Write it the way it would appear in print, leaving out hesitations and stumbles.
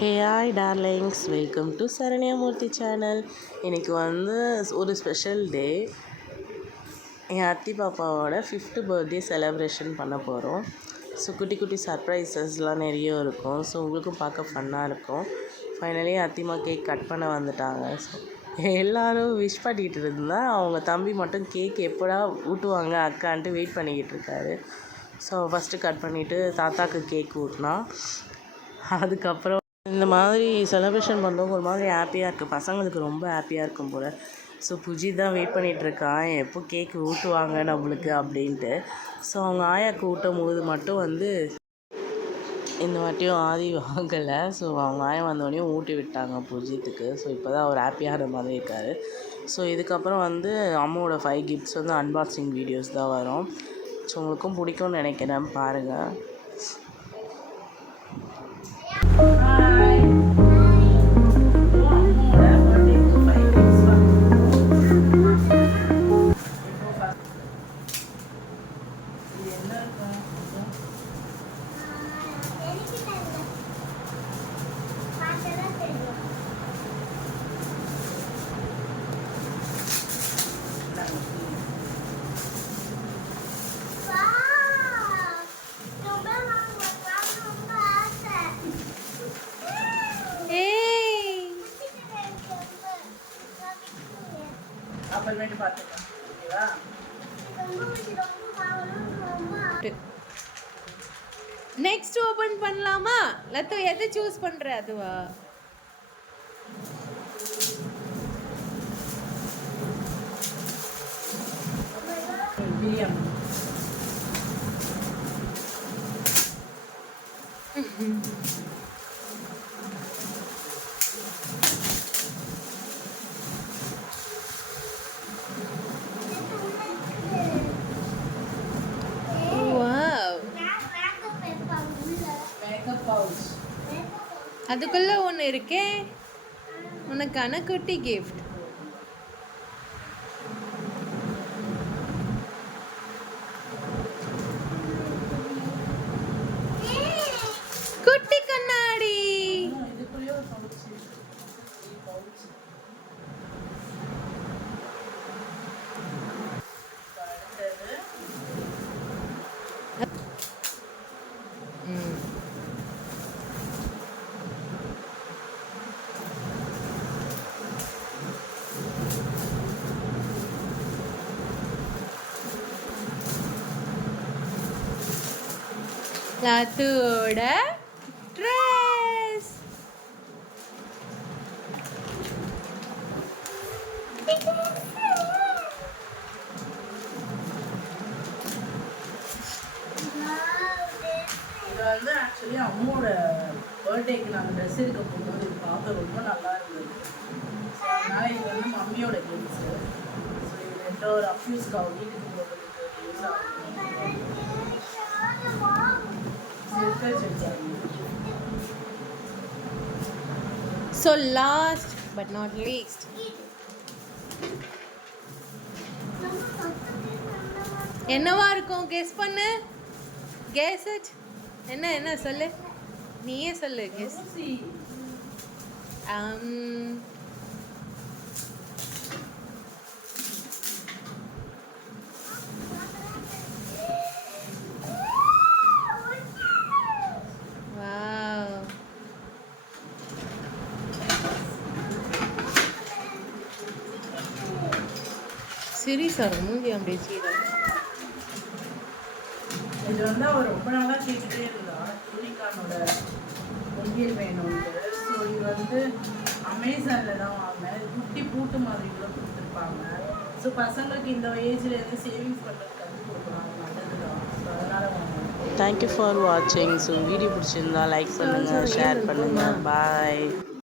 Hey hi darlings, welcome to சரண்யாமூர்த்தி channel. இன்றைக்கி ஒரு special day. என் அத்தி பாப்பாவோட 5th பர்த்டே செலப்ரேஷன் பண்ண போகிறோம். ஸோ குட்டி குட்டி சர்ப்ரைசஸ்லாம் நிறைய இருக்கும். ஸோ உங்களுக்கும் பார்க்க ஃபன்னாக இருக்கும். ஃபைனலி அத்திமா கேக் கட் பண்ண வந்துட்டாங்க. ஸோ எல்லோரும் விஷ் பண்ணிகிட்டு இருந்தால் அவங்க தம்பி மட்டும் கேக் எப்படா ஊட்டுவாங்க அக்கான்ட்டு வெயிட் பண்ணிக்கிட்டு இருக்காரு. ஸோ ஃபஸ்ட்டு கட் பண்ணிவிட்டு தாத்தாக்கு கேக் ஊட்டினா, அதுக்கப்புறம் இந்த மாதிரி செலப்ரேஷன் பண்ணுறவங்க ஒரு மாதிரி ஹாப்பியாக இருக்குது. பசங்களுக்கு ரொம்ப ஹாப்பியாக இருக்கும் போல். ஸோ புஜித் தான் வெயிட் பண்ணிகிட்ருக்கான், எப்போ கேக் ஊட்டுவாங்க நம்மளுக்கு அப்படின்ட்டு. ஸோ அவங்க ஆயாவுக்கு ஊட்டும் போது மட்டும் இந்த வாட்டியும் ஆதி வாங்கலை. ஸோ அவங்க ஆயா வந்தோடனையும் ஊட்டி விட்டாங்க புஜித்துக்கு. ஸோ இப்போ தான் அவர் ஹாப்பியான மாதிரி இருக்கார். ஸோ இதுக்கப்புறம் அம்மாவோட 5 கிஃப்ட்ஸ் அன்பாக்சிங் வீடியோஸ் தான் வரும். ஸோ உங்களுக்கும் பிடிக்கும்னு நினைக்கிறேன், பாருங்கள். அப்புறமேட்டு பார்த்துக்கலாம், ஓகேவா? நெக்ஸ்ட் ஓபன் பண்ணலாமா? லத்து எதை சூஸ் பண்ற? அதுவா? பிரியாணி. அதுக்குள்ள ஒன்று இருக்கே, உனக்கான குட்டி கிஃப்ட். குட்டி கண்ணாடி. லத்துவோட ட்ரெஸ். இது ஆக்சுவலி அம்மாவோட பர்த்டேக்கு நாங்கள் ட்ரெஸ் எடுக்க போகும்போது இது பார்க்க ரொம்ப நல்லா இருந்தது. ஸோ அதனால் இது மம்மியோட கிஃப்ட்ஸு. ஸோ இது எந்த ஒரு அஃப்யூஸ்க்காக வீட்டுக்கு போகிறதுக்கு யூஸ் ஆகும். So last but not least, என்னவா இருக்கும்? கெஸ் பண்ணு. Guess it. என்ன சொல்லு, நீயே சொல்லு. கெஸ். சீரியஸாக மூவி அப்படியே செய்யலாம். இது அவர் ரொம்ப நாளாக கேட்டுகிட்டே இருந்தா யூனிகார்னோட பொங்கியல் வேணும்ட்டு. ஸோ இது அமேசானில் தான் வாங்கினேன். குட்டி பூட்டு மாதிரி கூட கொடுத்துருப்பாங்க. ஸோ பசங்களுக்கு இந்த ஏஜில் சேவிங்ஸ் பண்ணுறதுக்கு கற்றுக் கொடுக்கலாம், நல்லது தான். ஸோ அதனால் வாங்கினேன். தேங்க்யூ ஃபார் வாட்சிங். ஸோ வீடியோ பிடிச்சிருந்தா லைக் பண்ணுங்கள், ஷேர் பண்ணுங்கள். பாய்.